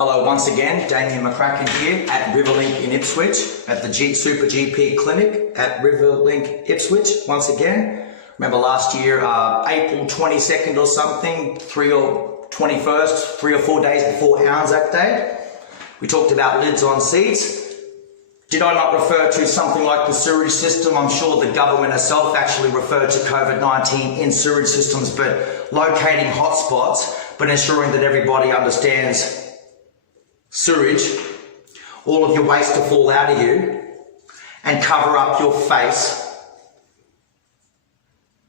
Hello once again, Damien McCracken here at Riverlink in Ipswich at the Super GP clinic at Riverlink Ipswich once again. Remember last year, April 22nd or something, 21st, 3 or 4 days before Anzac Day, we talked about lids on seats. Did I not refer to something like the sewerage system? I'm sure the government itself actually referred to COVID-19 in sewerage systems, but locating hotspots, but ensuring that everybody understands sewerage, all of your waste to fall out of you and cover up your face.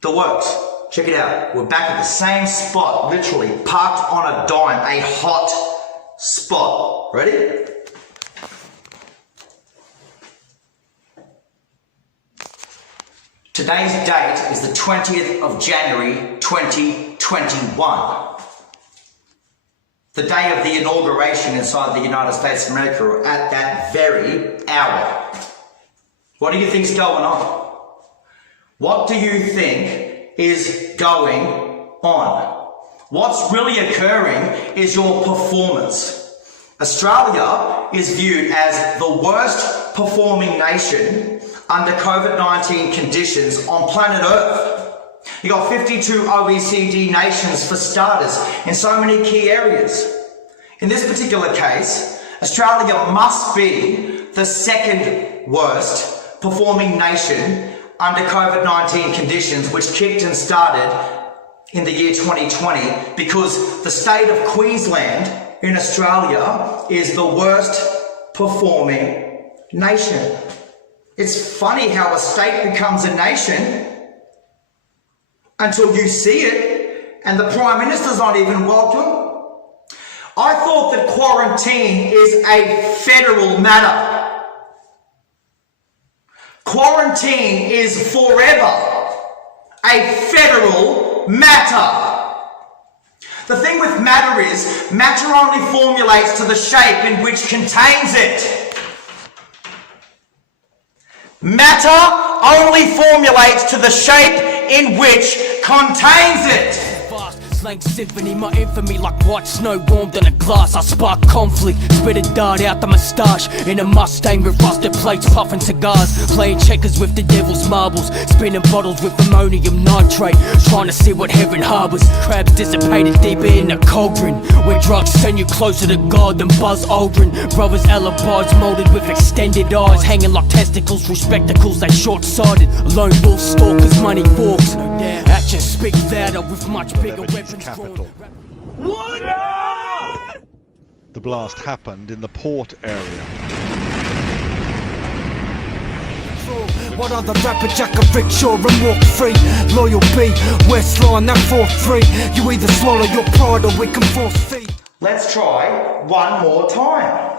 The works. Check it out. We're back at the same spot, literally parked on a dime, a hot spot. Ready? Today's date is the 20th of January 2021. The day of the inauguration inside the United States of America, or at that very hour. What do you think's going on? What do you think is going on? What's really occurring is your performance. Australia is viewed as the worst performing nation under COVID-19 conditions on planet Earth. You got 52 OECD nations for starters in so many key areas. In this particular case, Australia must be the second worst performing nation under COVID-19 conditions, which kicked and started in the year 2020, because the state of Queensland in Australia is the worst performing nation. It's funny how a state becomes a nation until you see it, and the Prime Minister's not even welcome. I thought that quarantine is a federal matter. Quarantine is forever a federal matter. The thing with matter is, matter only formulates to the shape in which contains it. Matter only formulates to the shape in which contains it. Slang symphony, my infamy like white snow warmed in a glass. I spark conflict, spit a dart out the moustache in a Mustang with rusted plates, puffing cigars, playing checkers with the devil's marbles, spinning bottles with ammonium nitrate, trying to see what heaven harbors. Crabs dissipated deeper in a cauldron, where drugs send you closer to God than Buzz Aldrin. Brothers alibis molded with extended eyes, hanging like testicles through spectacles they short-sighted. Lone wolf stalkers, money forks. Actions speak louder with much bigger weapons. Capital. The blast happened in the port area. What other rapper jack a rickshaw and walk free? Loyal B, Westline, that 4-3. You either swallow your pride or we can force feed. Let's try one more time.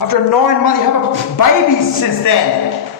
After 9 months, you have babies since then.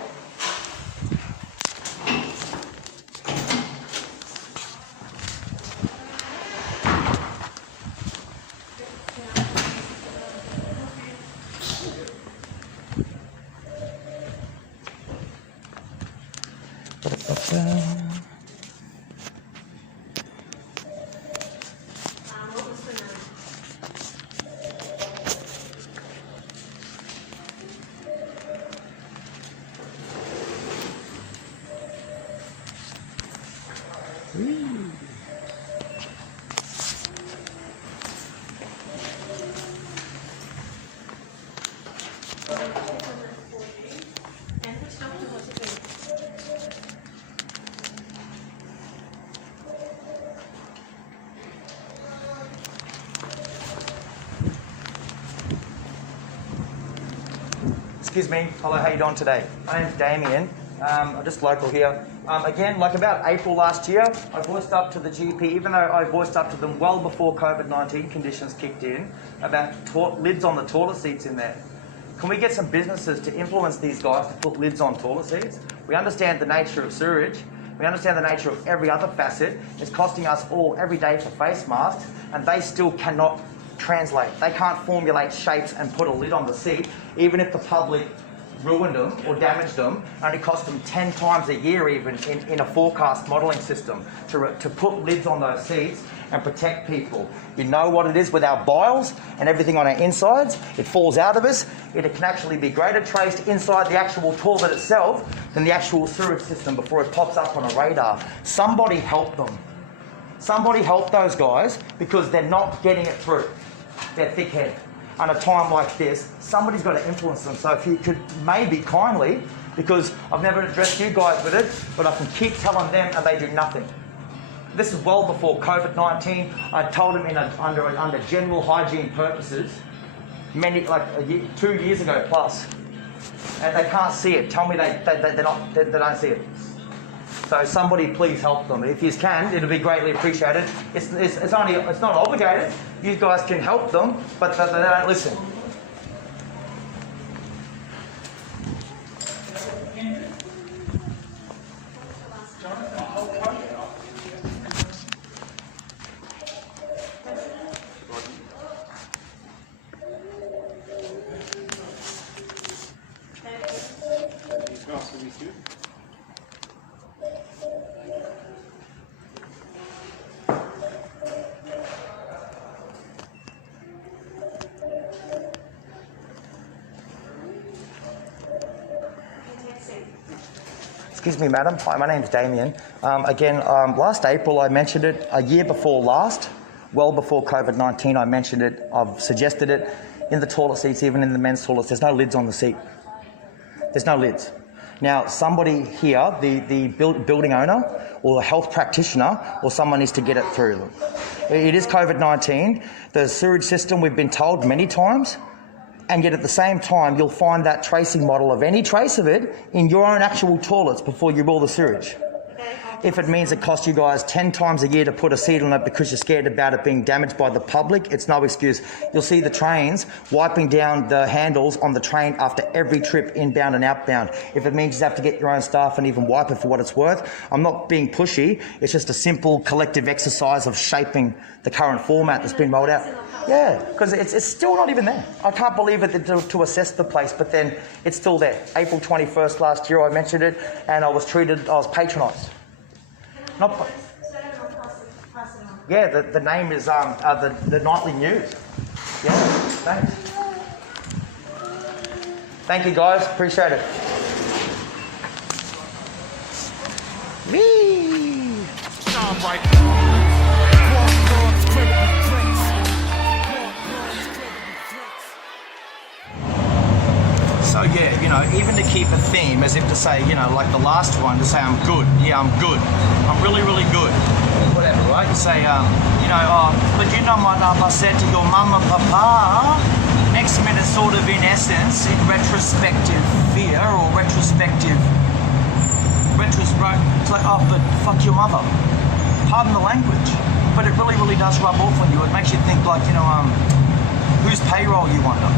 Excuse me. Hello, how you doing today? My name's Damien. I'm just local here. Again, like about April last year, I voiced up to the GP, even though I voiced up to them well before COVID-19 conditions kicked in, about lids on the toilet seats in there. Can we get some businesses to influence these guys to put lids on toilet seats? We understand the nature of sewerage. We understand the nature of every other facet. It's costing us all every day for face masks, and they still cannot translate. They can't formulate shapes and put a lid on the seat, even if the public ruined them or damaged them, only cost them 10 times a year even in a forecast modelling system to put lids on those seats and protect people. You know what it is with our biles and everything on our insides? It falls out of us. It can actually be greater traced inside the actual toilet itself than the actual sewage system before it pops up on a radar. Somebody help them. Somebody help those guys because they're not getting it through. They're thick-headed. On a time like this, somebody's got to influence them. So if you could maybe kindly, because I've never addressed you guys with it, but I can keep telling them and they do nothing. This is well before COVID-19. I told them under general hygiene purposes, many like 2 years ago plus, and they can't see it. Tell me they don't see it. So somebody please help them. If you can, it'll be greatly appreciated. It's not obligated. You guys can help them, but they don't listen. Excuse me, madam. Hi, my name's Damien. Last April I mentioned it. A year before last, well before COVID-19, I mentioned it. I've suggested it in the toilet seats, even in the men's toilets. There's no lids on the seat. There's no lids. Now, somebody here, the building owner or a health practitioner or someone needs to get it through them. It is COVID-19. The sewage system, we've been told many times, and yet at the same time, you'll find that tracing model of any trace of it in your own actual toilets before you roll the sewage. If it means it costs you guys 10 times a year to put a seat on it because you're scared about it being damaged by the public, it's no excuse. You'll see the trains wiping down the handles on the train after every trip inbound and outbound. If it means you have to get your own staff and even wipe it for what it's worth, I'm not being pushy. It's just a simple collective exercise of shaping the current format that's been rolled out. Yeah, because it's still not even there. I can't believe it to assess the place, but then it's still there. April 21st last year I mentioned it and I was patronised. Yeah, the name is the Nightly News. Yeah, thanks. Thank you guys, appreciate it. Whee! So yeah, even to keep a theme, as if to say, like the last one, to say I'm good. Yeah, I'm good. I'm really, really good. Whatever, right? You say, but you know what I said to your mum and papa? Next minute, sort of in essence, in retrospective fear or retrospective, it's like, oh, but fuck your mother. Pardon the language. But it really, really does rub off on you. It makes you think like, whose payroll you under?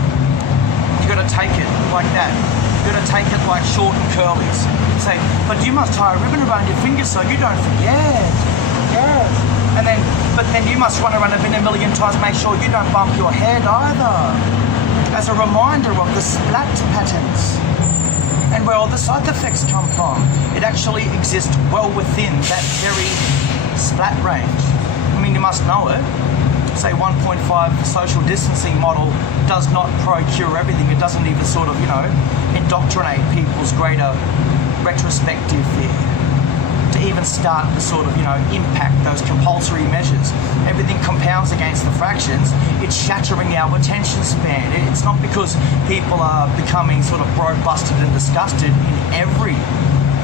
You got to take it like that. You got to take it like short and curlies. Say, but you must tie a ribbon around your fingers so you don't forget. Yes. But then you must run around a million times, make sure you don't bump your head either. As a reminder of the splat patterns and where all the side effects come from. It actually exists well within that very splat range. I mean, you must know it. Say 1.5 social distancing model does not procure everything. It doesn't even sort of, indoctrinate people's greater retrospective fear to even start to sort of, impact those compulsory measures. Everything compounds against the fractions. It's shattering our attention span. It's not because people are becoming sort of broke, busted and disgusted in every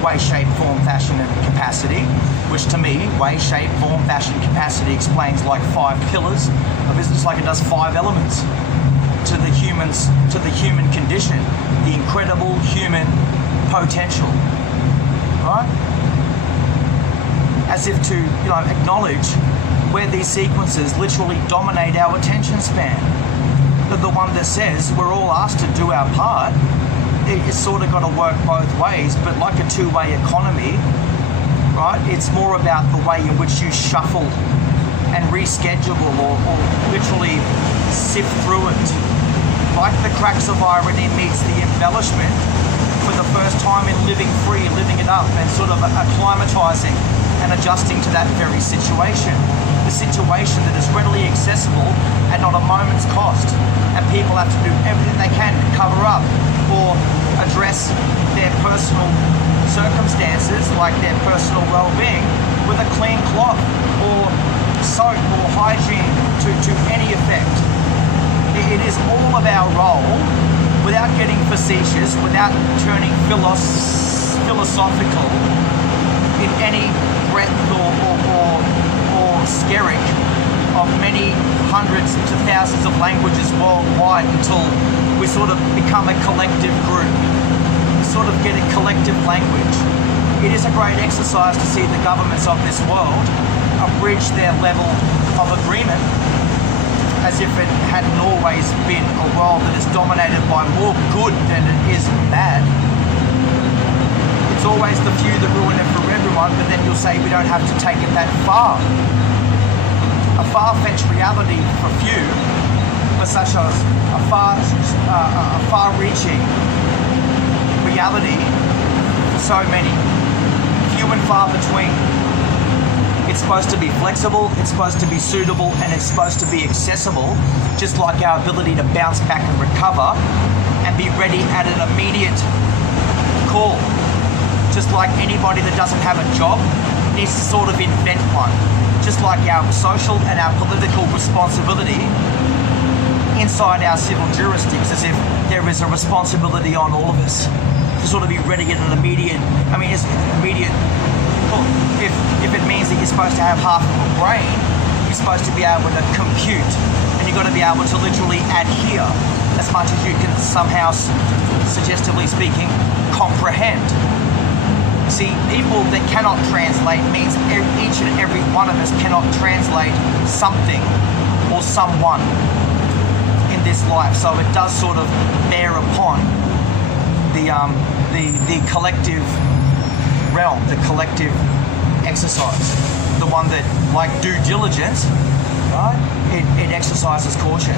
way, shape, form, fashion and capacity, which to me, way, shape, form, fashion, capacity explains like 5 pillars of business, like it does 5 elements to the human condition, the incredible human potential, right? As if to, acknowledge where these sequences literally dominate our attention span. The one that says we're all asked to do our part, it's sort of got to work both ways, but like a two-way economy, right? It's more about the way in which you shuffle and reschedule or literally sift through it. Like the cracks of irony meets the embellishment, for the first time in living free, living it up, and sort of acclimatizing and adjusting to that very situation. The situation that is readily accessible at not a moment's cost, and people have to do everything they can to cover up or address their personal circumstances, like their personal well-being, with a clean cloth or soap or hygiene to any effect. It is all of our role, without getting facetious, without turning philosophical in any breadth or skerrick of many hundreds to thousands of languages worldwide, until we sort of become a collective group, sort of get a collective language. It is a great exercise to see the governments of this world abridge their level of agreement, as if it hadn't always been a world that is dominated by more good than it is bad. It's always the few that ruin it for everyone, but then you'll say we don't have to take it that far. A far-fetched reality for few, but such as a far-reaching reality for so many. Few and far between. It's supposed to be flexible, it's supposed to be suitable, and it's supposed to be accessible, just like our ability to bounce back and recover and be ready at an immediate call. Just like anybody that doesn't have a job needs to sort of invent one. Just like our social and our political responsibility inside our civil jurisdictions, as if there is a responsibility on all of us to sort of be ready at an immediate, it's immediate. Well, if it means that you're supposed to have half of a brain, you're supposed to be able to compute, and you've got to be able to literally adhere as much as you can somehow, suggestively speaking, comprehend. See, people that cannot translate means each and every one of us cannot translate something or someone in this life. So it does sort of bear upon the collective realm, the collective exercise, the one that, like due diligence, right? It exercises caution.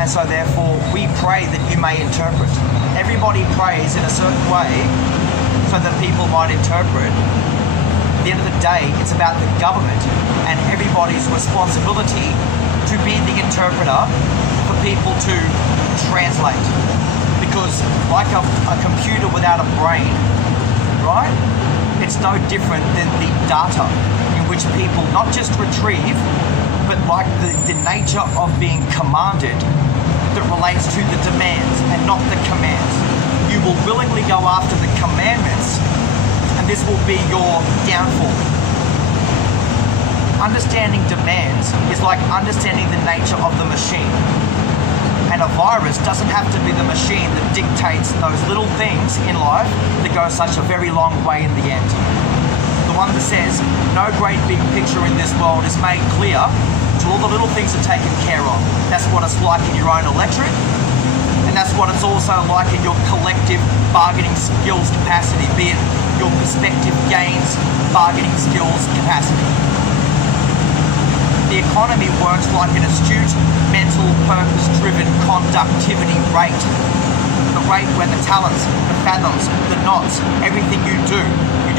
And so therefore we pray that you may interpret. Everybody prays in a certain way so that people might interpret. At the end of the day, it's about the government and everybody's responsibility to be the interpreter for people to translate. Because like a computer without a brain, right? It's no different than the data in which people not just retrieve, but like the nature of being commanded that relates to the demands and not the commands. You will willingly go after the commandments, and this will be your downfall. Understanding demands is like understanding the nature of the machine. And a virus doesn't have to be the machine that dictates those little things in life that go such a very long way in the end. The one that says, no great big picture in this world is made clear till all the little things are taken care of. That's what it's like in your own electorate, and that's what it's also like in your collective bargaining skills capacity, be it your perspective gains bargaining skills capacity. The economy works like an astute, mental, purpose-driven conductivity rate. The rate where the talents, the fathoms, the knots, everything you do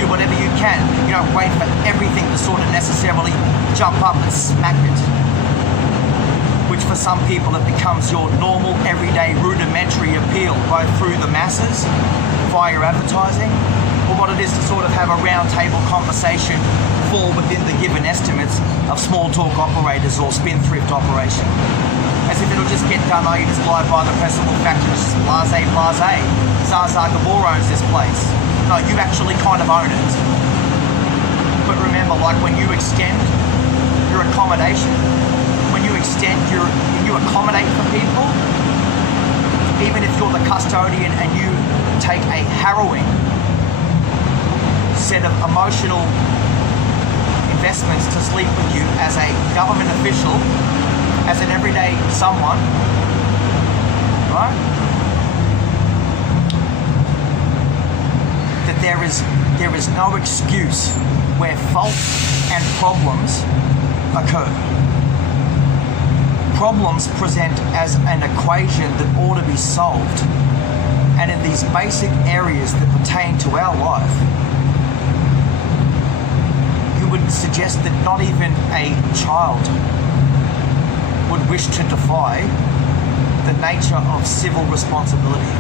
whatever you can. You don't wait for everything to sort of necessarily jump up and smack it. Which for some people it becomes your normal, everyday, rudimentary appeal, both through the masses, via advertising, or what it is to sort of have a round table conversation fall within the given estimates of small talk operators or spendthrift operation. As if it'll just get done, you just lie by the principal fact, it's just blase. Zaza Gabor owns this place. No, you actually kind of own it. But remember, like when you extend your accommodation, when you accommodate for people, even if you're the custodian and you take a harrowing set of emotional investments to sleep with you as a government official, as an everyday someone, right? That there is no excuse where faults and problems occur. Problems present as an equation that ought to be solved. and in these basic areas that pertain to our life, you would suggest that not even a child would wish to defy the nature of civil responsibility.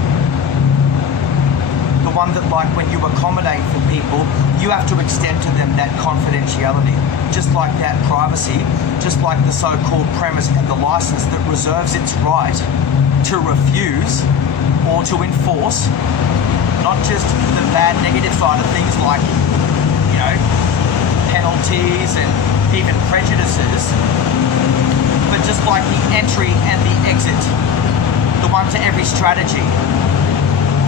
The one that, like, when you accommodate for people, you have to extend to them that confidentiality, just like that privacy, just like the so-called premise and the license that reserves its right to refuse or to enforce not just the bad negative side of things like, you know, penalties and even prejudices, but just like the entry and the exit, the one to every strategy,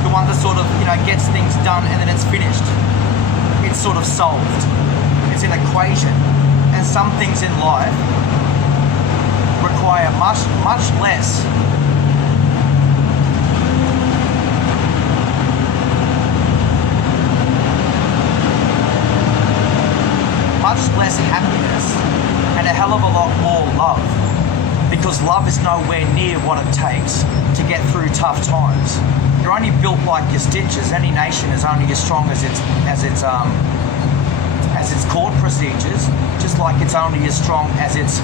the one that sort of, you know, gets things done and then it's finished. It's sort of solved. It's an equation. And some things in life require much less happiness and a hell of a lot more love, because love is nowhere near what it takes to get through tough times. You're only built like your stitches. Any nation is only as strong as its court procedures, just like it's only as strong as its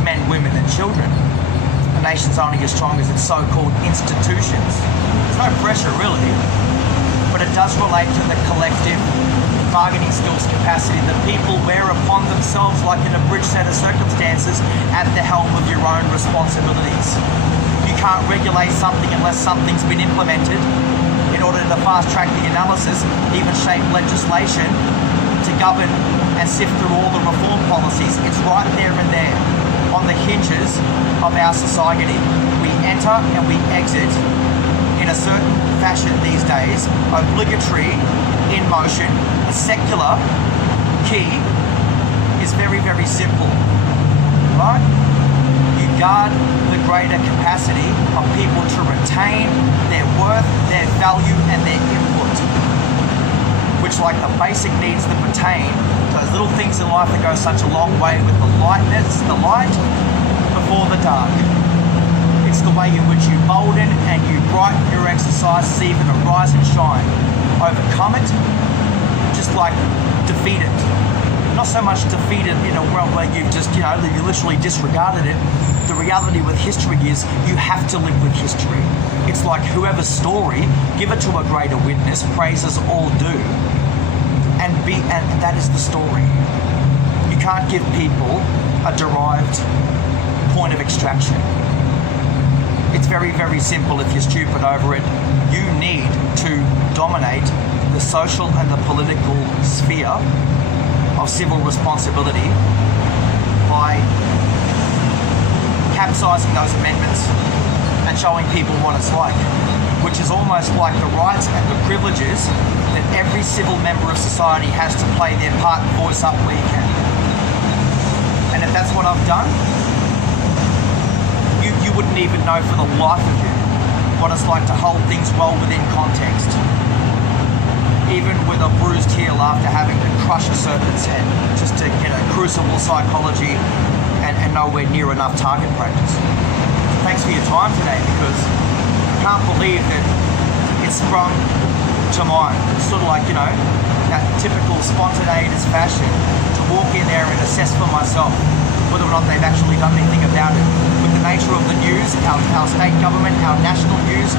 men, women, and children. A nation's only as strong as its so-called institutions. There's no pressure really, but it does relate to the collective bargaining skills capacity that people wear upon themselves, like in a bridge set of circumstances, at the helm of your own responsibilities. You can't regulate something unless something's been implemented. In order to fast-track the analysis, even shape legislation to govern and sift through all the reform policies, it's right there and there on the hinges of our society. We enter and we exit in a certain fashion these days, obligatory, in motion. The secular key is very, very simple, right? You guard the greater capacity of people to retain their worth, their value, and their input, which, like the basic needs that pertain to those little things in life that go such a long way with the lightness, the light before the dark. It's the way in which you bolden and you brighten your exercises, even to rise and shine. Overcome it, just like defeat it. Not so much defeat it in a world where you've just, you know, you literally disregarded it. The reality with history is you have to live with history. It's like whoever's story, give it to a greater witness, praises all due, and that is the story. You can't give people a derived point of extraction. It's very, very simple if you're stupid over it. You need to dominate the social and the political sphere of civil responsibility by capsizing those amendments and showing people what it's like, which is almost like the rights and the privileges that every civil member of society has to play their part and voice up where you can. And if that's what I've done, you wouldn't even know for the life of you what it's like to hold things well within context, even with a bruised heel after having to crush a serpent's head just to get a crucible psychology and nowhere near enough target practice. So thanks for your time today, because I can't believe that it sprung to mind. It's sort of like, you know, that typical spontaneous fashion to walk in there and assess for myself whether or not they've actually done anything about it. With the nature of the news, our state government, our national news,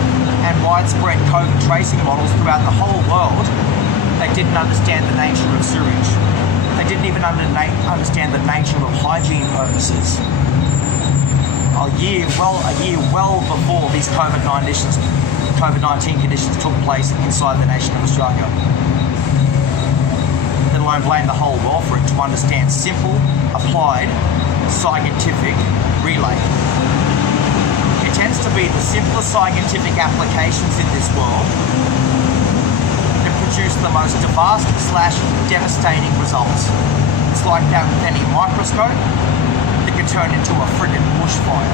and widespread COVID tracing models throughout the whole world, they didn't understand the nature of sewage. They didn't even understand the nature of hygiene purposes. A year well before these COVID-19 conditions took place inside the nation of Australia. Let alone blame the whole world for it, to understand simple, applied, scientific relay. It tends to be the simplest scientific applications in this world that produce the most vast/devastating results. It's like that with any microscope that can turn into a friggin' bushfire.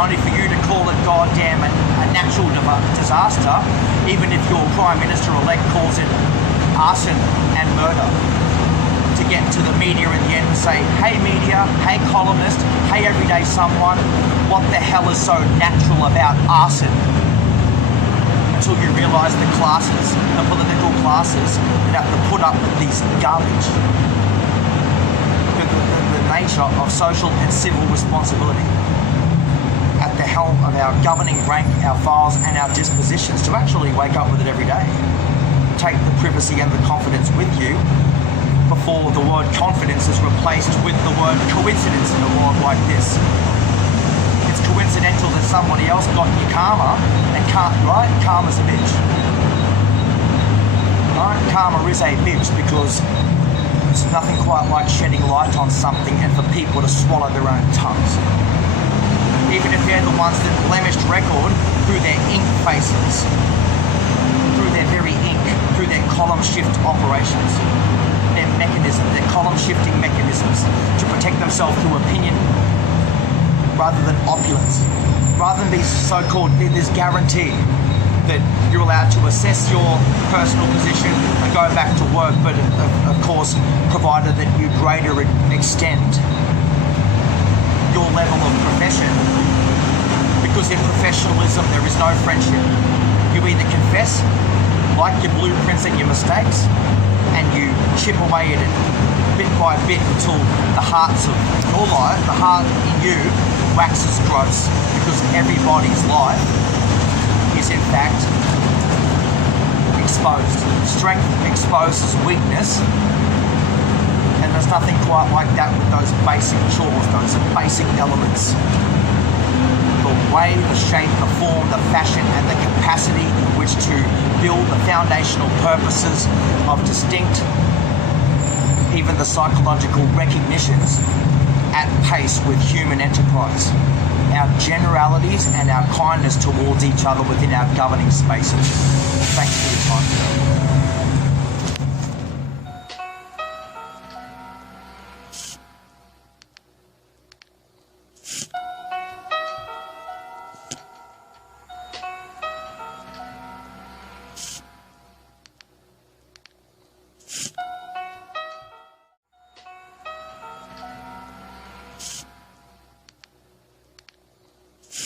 Only for you to call it goddamn a natural disaster, even if your Prime Minister-elect calls it arson and murder. To to get to the media in the end and say, hey media, hey columnist, hey everyday someone, what the hell is so natural about arson? Until you realise the classes, the political classes that have to put up with these garbage. The nature of social and civil responsibility at the helm of our governing rank, our files and our dispositions, to actually wake up with it every day. Take the privacy and the confidence with you before the word confidence is replaced with the word coincidence in a world like this. It's coincidental that somebody else got your karma, and right? Karma's a bitch. Right? Karma is a bitch because it's nothing quite like shedding light on something and for people to swallow their own tongues. Even if they're the ones that blemished record through their ink faces, through their very ink, through their column shift operations, their mechanism, their column shifting mechanisms to protect themselves through opinion rather than opulence, rather than these so-called, this guarantee that you're allowed to assess your personal position and go back to work, but of course, provided that you greater extend your level of profession, because in professionalism there is no friendship. You either confess, like your blueprints and your mistakes, and you chip away at it bit by bit until the hearts of your life, the heart in you, waxes gross, because everybody's life is in fact exposed. Strength exposes weakness, and there's nothing quite like that with those basic chores, those basic elements. The way, the shape, the form, the fashion, and the capacity in which to build the foundational purposes of distinct, even the psychological recognitions at pace with human enterprise. Our generalities and our kindness towards each other within our governing spaces. Thanks for your time today.